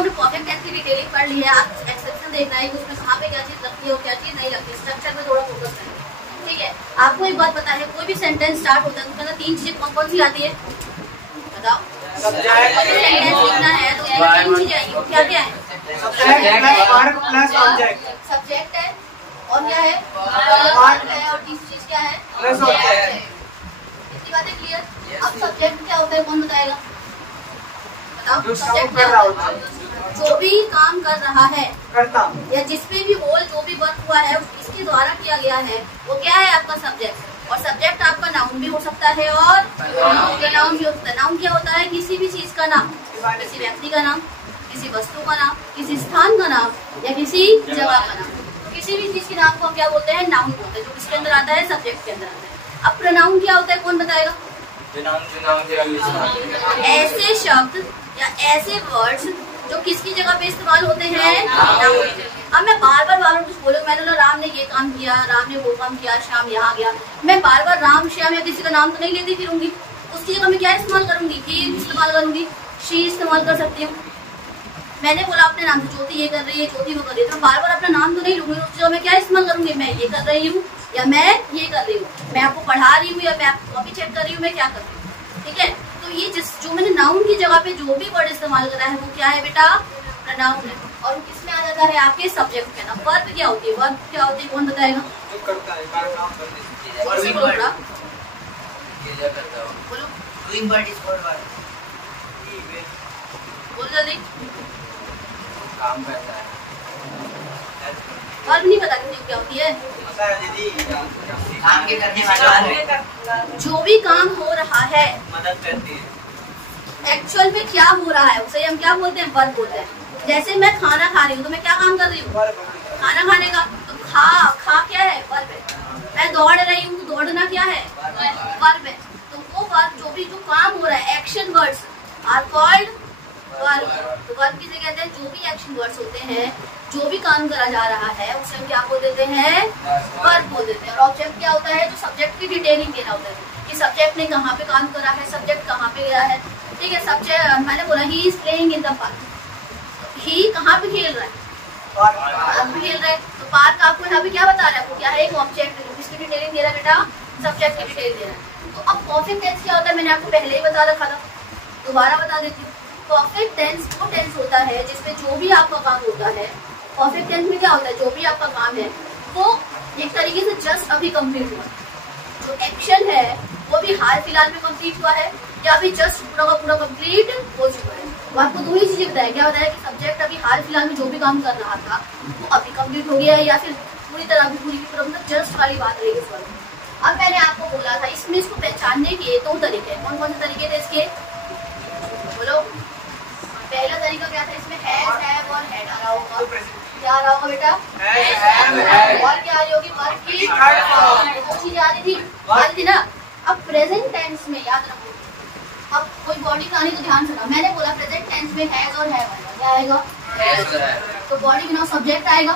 हमने perfect tense की detailing पढ़ ली है। आप एक्सेप्शन देखना है उसमें कहाँ पे क्या चीज लगती है और क्या चीज नहीं लगती, स्ट्रक्चर पे थोड़ा फोकस करें। ठीक है, आपको एक बात पता है, कोई भी सेंटेंस स्टार्ट होता है तो उसके अंदर 3 चीजें कौन कौन सी आती है बताओ? सेंटेंस लिखना है तो 3 चीजें आएंगी, वो क्या क्या है? सब्जेक्ट है और क्या है और तीसरी चीज क्या है? इतनी बातें क्लियर? अब सब्जेक्ट क्या होता है कौन बताएगा? बताओ सब्जेक्ट क्या होता है? जो भी काम कर रहा है या जिसपे भी होल जो भी वर्क हुआ है इसके द्वारा किया गया है वो क्या है आपका सब्जेक्ट। और सब्जेक्ट आपका नाउन भी हो सकता है और नाउन भी हो सकता है। नाउन क्या होता है? किसी भी चीज का नाम, किसी व्यक्ति का नाम, किसी वस्तु का नाम, किसी स्थान का नाम या किसी जगह का नाम। तो किसी भी चीज के नाम को हम क्या बोलते हैं? नाउन बोलते हैं, जो किसके अंदर आता है? सब्जेक्ट के अंदर आता है। अब प्रोनाउन क्या होता है कौन बताएगा? ऐसे शब्द या ऐसे वर्ड्स जो किसकी जगह पे इस्तेमाल होते हैं? नाउन। अब मैं बार बार कुछ बोलूं, मैंने बोला राम ने ये काम किया, राम ने वो काम किया, श्याम यहाँ गया, मैं बार बार राम श्याम या किसी का नाम तो नहीं लेती फिरूंगी। उसकी जगह मैं क्या इस्तेमाल करूंगी? ही इस्तेमाल करूंगी, शी इस्तेमाल कर सकती हूँ। मैंने बोला अपने नाम से ज्योति ये कर रही है, ज्योति वो कर रही है, तो बार बार अपना नाम तो नहीं लूंगी। उस जगह मैं क्या इस्तेमाल करूंगी? मैं ये कर रही हूँ या मैं ये कर रही हूँ, मैं आपको पढ़ा रही हूँ या मैं आपको कॉपी चेक कर रही हूँ, मैं क्या कर रही हूँ। ठीक है, तो ये जो मैंने नाउन की जगह पे जो भी वर्ड इस्तेमाल करा है वो क्या है बेटा? प्रोनाउन है। और वो किसमें आ जाता है? आपके सब्जेक्ट में ना। वर्ब क्या होती है? वर्ब क्या होती है कौन बताएगा? बोलो जल्दी। काम करता है। वर्ब नहीं पता किसी क्या होती है? काम के करने वाला जो भी काम हो रहा है मदद करती है। एक्चुअल में क्या हो रहा है उसे हम क्या बोलते हैं? वर्ब बोलते हैं। जैसे मैं खाना खा रही हूँ तो मैं क्या काम कर रही हूँ? खाना खाने का। तो खा क्या है? वर्ब है। मैं दौड़ रही हूँ तो दौड़ना क्या है? वर्ब है। तो वो वर्ब जो काम हो रहा है, action words are called verb. तो वर्ब किसे कहते हैं? जो भी एक्शन वर्ड्स होते हैं, जो भी काम करा जा रहा है उसे हम क्या बोल देते हैं? वर्ब बोल देते हैं। और ऑब्जेक्ट क्या होता है? जो सब्जेक्ट की डिटेलिंग देना होता है कि सब्जेक्ट ने कहाँ पे काम करा है, सब्जेक्ट कहाँ पे गया है। ठीक है, सब्जेक्ट मैंने बोला he is playing in the park, he कहाँ पे खेल रहा है? पार्क पे खेल रहा है। तो पार्क आपको यहाँ पे क्या बता रहा है? वो क्या है? एक ऑब्जेक्ट है। किसकी डिटेलिंग दे रहा है बेटा? सब्जेक्ट की डिटेल दे रहा है। तो अब परफेक्ट टेंस क्या होता है? मैंने आपको पहले ही बता रखा था, दोबारा बता देती हूँ। परफेक्ट टेंस वो टेंस होता है जिसमें जो भी आपका काम होता है, परफेक्ट टेंस में क्या होता है? जो भी आपका काम है वो एक तरीके से जस्ट अभी कंप्लीट हुआ। जो एक्शन है वो भी हाल फिलहाल में कंप्लीट हुआ है या अभी जस्ट पूरा का पूरा कंप्लीट हो चुका है। वो आपको दो ही चीजें बताया। क्या बताया? कि सब्जेक्ट अभी हाल फिलहाल में जो भी काम कर रहा था वो अभी कंप्लीट हो गया है या फिर पूरी तरह अभी पूरी की पूरा मतलब जस्ट वाली बात रही इस बार। अब मैंने आपको बोला था इसमें इसको पहचानने के 2 तरीके हैं। कौन कौन से तरीके थे इसके? बोलो। पहला तरीका क्या था? इसमें हैज, हैव और हैड आ रहा होगा। क्या आ रहा होगा बेटा? और क्या आ रही होगी? वर्ब की थर्ड फॉर्म। वो चीज आ रही थी ना। अब प्रेजेंट टेंस में याद रखो, अब कोई बॉडी बनानी तो ध्यान सुना। मैंने बोला प्रेजेंट टेंस में हैज और हैव आएगा। क्या आएगा? तो बॉडी के नाम सब्जेक्ट आएगा।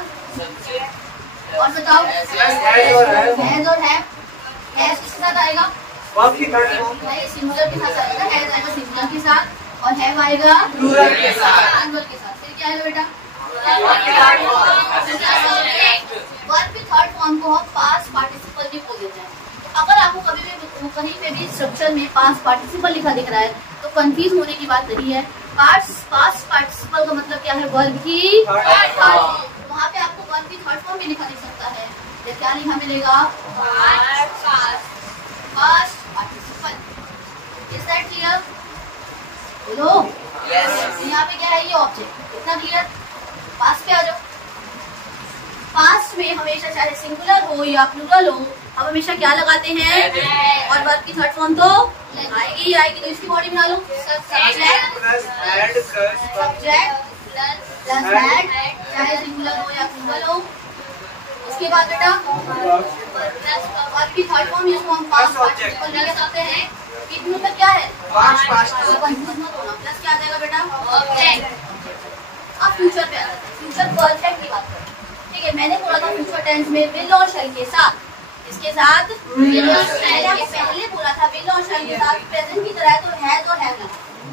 और बताओ हैज और हैव। हैज किसके साथ आएगा? वर्ब की थर्ड फॉर्म। नहीं, सिंगुलर के साथ आएगा। हैज आएगा सिंगुलर के साथ और हैव आएगा प्लूरल के साथ। प्लूरल के साथ। फिर क्या आएगा बेटा? वर्ब की थर्ड फॉर्म को हम पास्ट पार्टिसिपल भी बोल देते हैं। अगर आपको कभी भी कहीं पे भी स्ट्रक्चर में पास्ट पार्टिसिपल लिखा दिख रहा है तो कंफ्यूज होने की बात नहीं है। पास्ट पार्टिसिपल का मतलब क्या है? वर्ब की थर्ड फॉर्म। वहाँ पे आपको वर्ब की थर्ड फॉर्म भी लिखा दिख सकता है। या क्या लिखा मिलेगा? Past participle. Is that clear? बोलो। यहाँ पे क्या है? ये ऑब्जेक्ट। इतना क्लियर? पास्ट पे आ जाओ। पास्ट में हमेशा चाहे सिंगुलर हो या प्लूरल हो हम हमेशा क्या लगाते हैं? और वर्ब की थर्ड फॉर्म तो आएगी आएगी। तो इसकी बॉडी बना लो। सब्जेक्ट प्लस हेड, चाहे सिंगुलर हो या प्लूरल हो। उसके बाद बेटा वर्ब की थर्ड फॉर्म जिसको हम पास्ट पार्टिसिपल लिख सकते हैं। कितने मतलब क्या है? कंफ्यूज मत होना। प्लस क्या आ जाएगा बेटा? ऑब्जेक्ट। अब फ्यूचर पे आ जाते हैं। फ्यूचर परफेक्ट की बात करें। ठीक है, मैंने बोला था फ्यूचर टेंस में विल और शैल के साथ, इसके साथ पहले बोला था विल और शैल के साथ प्रेजेंट की तरह है तो हैज और हैव लगा।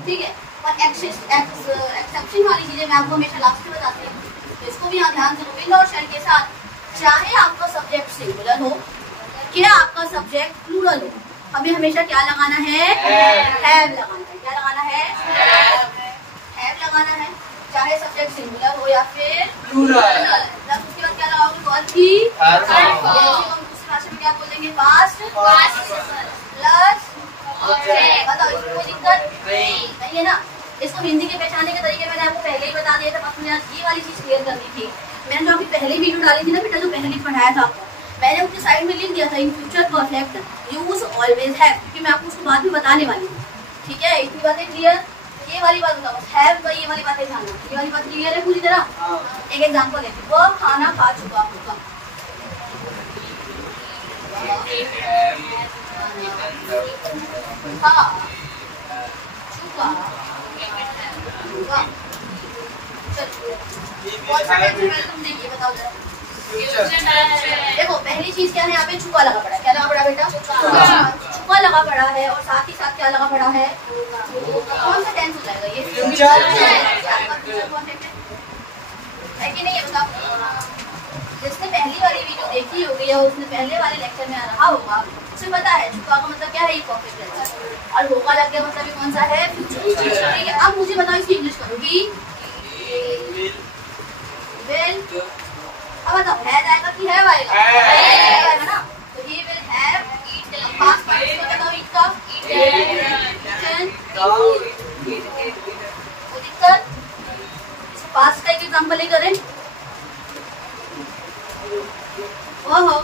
ठीक है, और एक्सेप्शन वाली चीजें मैं आपको हमेशा लास्ट में बताती हूँ, तो इसको भी यहाँ ध्यान से लो। विल और शैल के साथ चाहे आपका सब्जेक्ट सिंगुलर हो क्या आपका सब्जेक्ट प्लूरल हो, हमें हमेशा क्या लगाना है? हैव लगाना है। क्या लगाना है? हैव लगाना है, चाहे सब्जेक्ट सिंगुलर हो या फिर प्लूरल। प्लस उसके बाद क्या लगाओगे? वर्ब की दूसरी भाषा में क्या बोलेंगे? Past plus object. बताओ इसमें कोई दिक्कत नहीं है ना? इसको हिंदी के पहचानने के तरीके मैंने आपको पहले ही बता दिया था, बस मुझे ये वाली चीज क्लियर करनी थी। मैंने जो आपकी पहले वीडियो डाली थी ना बेटा, जो पहले पढ़ाया था आपको, मैंने उसकी साइड में लिख दिया था in future perfect use always have, क्योंकि मैं आपको उसको बाद में बताने वाली हूँ। ठीक है, इतनी बातें क्लियर? ये वाली बात बताओ, हैव का ये वाली बातें ध्यान रखो। ये वाली बात क्लियर है पूरी तरह? एक एग्जांपल लेते, वह खाना खा चुका होगा। देखो पहली चीज क्या है, यहाँ पे छुपा लगा पड़ा है। क्या लगा पड़ा बेटा? छुपा लगा पड़ा है, और साथ ही साथ क्या लगा पड़ा है? कौन सा टेंस हो जाएगा ये? फ्यूचर है कि नहीं है बताओ? जिसने पहली वाली वीडियो देखी होगी या उसने पहले वाले लेक्चर में रहा होगा, उसे पता है छुपा का मतलब क्या है? ये परफेक्ट टेंस है, और होगा लग गया मतलब ये कौन सा है? फ्यूचर। ठीक है, अब मुझे बताओ इसकी इंग्लिश करूँगी। विल, अब बताओ हैव आएगा कि हैव आएगा? आएगा ना, तो he will have past participle बताओ ईट का ईटन। कोई दिक्कत? इस पास्ट का एक एग्जांपल ले करें। ओहो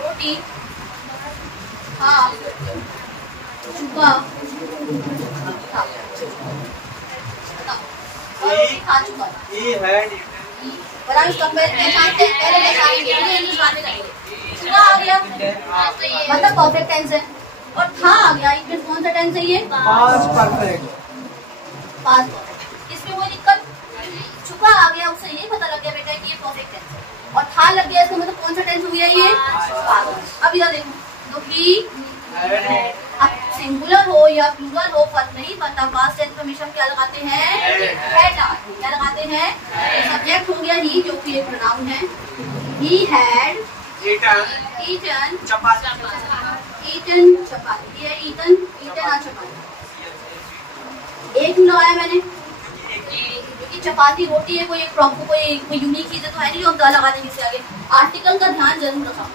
रोटी, हाँ चुका, रोटी खा चुका। चुका आ गया मतलब परफेक्ट टेंस है, और था आ गया इसमें कौन सा टेंस है? ये पास्ट परफेक्ट। पास्ट परफेक्ट, इसमें कोई दिक्कत? चुका आ गया, उससे ये पता लग गया बेटा कि ये परफेक्ट टेंस है, और था लग गया, इसका मतलब कौन सा टेंस हो गया? ये पास्ट। अब इधर देखो, तो ही अब सिंगुलर हो या प्लूरल हो फर्क नहीं पड़ता, पास्ट टेंस में हमेशा क्या लगाते हैं? हैड लगाते हैं। क्या लगाते हैं? सब्जेक्ट हो गया ही, जो कि एक प्रोनाउन है। He had eaten chapati. Eaten chapati, ये ईटन ईटन और चपाती। एक क्यों लगाया मैंने? क्योंकि चपाती रोटी है, कोई एक प्रॉपर कोई यूनिक चीज है तो है नहीं जो हम लगा देंगे इससे आगे। आर्टिकल का ध्यान जरूर रखा,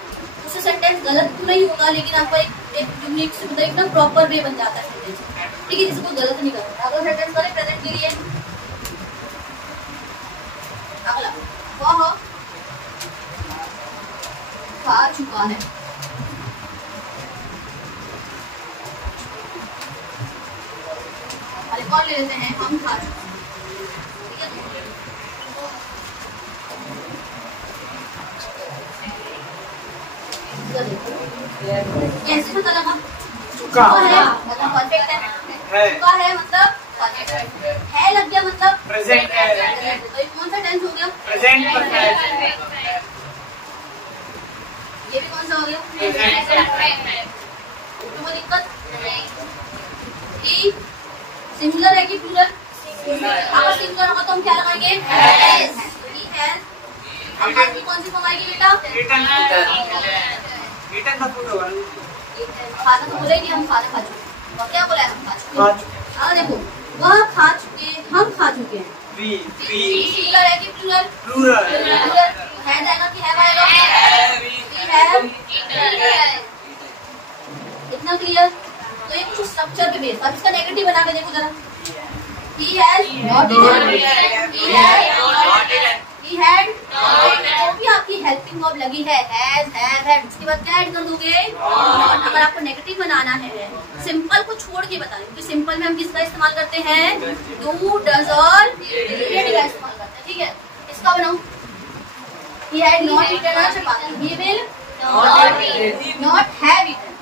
उससे सेंटेंस गलत तो नहीं होगा, लेकिन आपका एक यूनिक मतलब एकदम प्रॉपर वे बन जाता है सेंटेंस। ठीक है, जिसको गलत नहीं करना। अगला सेंटेंस करें प्रेजेंट के लिए। अगला वह खा चुका है। अरे कौन ले लेते हैं? हम खा चुके हैं। कैसे पता लगा? चुका है मतलब परफेक्ट है, चुका है मतलब परफेक्ट है, लग गया मतलब प्रेजेंट है। तो ये कौन सा टेंस हो गया? Present perfect. ये भी कौन सा हो गया? Present perfect. कोई दिक्कत नहीं? सिंगुलर है कि प्लूरल? अगर सिंगुलर होगा तो हम क्या लगाएंगे? हैज। अब बाकी कौन सी फॉर्म आएगी बेटा? रिटर्न का फूड होगा। खाना तो बोलेंगे हम खाना खा चुके, और क्या बोला है? हम खा चुके। देखो वह खा चुके, हम खा चुके हैं। सिंगुलर है कि प्लूरल? प्लूरल। हैव आएगा कि हैव आएगा? इतना क्लियर? तो ये कुछ स्ट्रक्चर पे बेस्ड। अब इसका नेगेटिव बना के देखो जरा। He has not eaten. He had जो भी आपकी हेल्पिंग वर्ब लगी है हैज, हैव, हैड, उसके बाद क्या ऐड कर दोगे? नॉट। अगर आपको नेगेटिव बनाना है, सिंपल को छोड़ के बता दें, क्योंकि सिंपल में हम किसका इस्तेमाल करते हैं? डू, डज और डिड का इस्तेमाल करते हैं। ठीक है, इसका बनाओ। He had not eaten a chapati. He will not have eaten.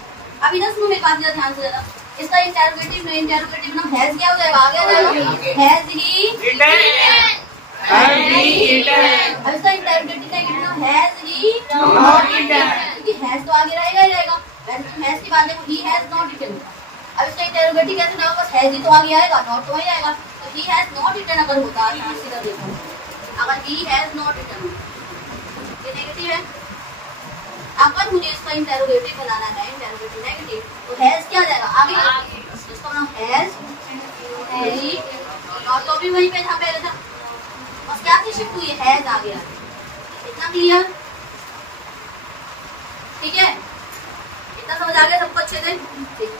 अभी ना सुनो मेरी बात जरा ध्यान से जरा। इसका इंटेरोगेटिव में इंटेरोगेटिव ना हैज क्या हो जाएगा? आ गया जाएगा हैज ही ईटन। अब इसका इंटेरोगेटिव का कितना? Has he not eaten. क्योंकि हैज तो आगे रहेगा ही रहेगा। हैज की बात देखो, ही हैज नॉट ईटन। अब इसका इंटेरोगेटिव कैसे ना होगा, बस हैज ही तो आगे आएगा, नॉट तो वही आएगा। तो ही हैज नॉट इटन अगर होता है सीधा देखो, अगर ही हैज नॉट इटन ये नेगेटिव है। अगर मुझे इसका इंटेरोगेटिव बनाना है, इंटेरोगेटिव नेगेटिव, तो हैज क्या जाएगा आगे, तो इसका नाम हैज ही, नॉट तो भी वहीं पे था पहले था, बस क्या थी शिफ्ट हुई, हैज आ गया। इतना क्लियर, ठीक है, इतना समझ आ गया सबको अच्छे से, ठीक।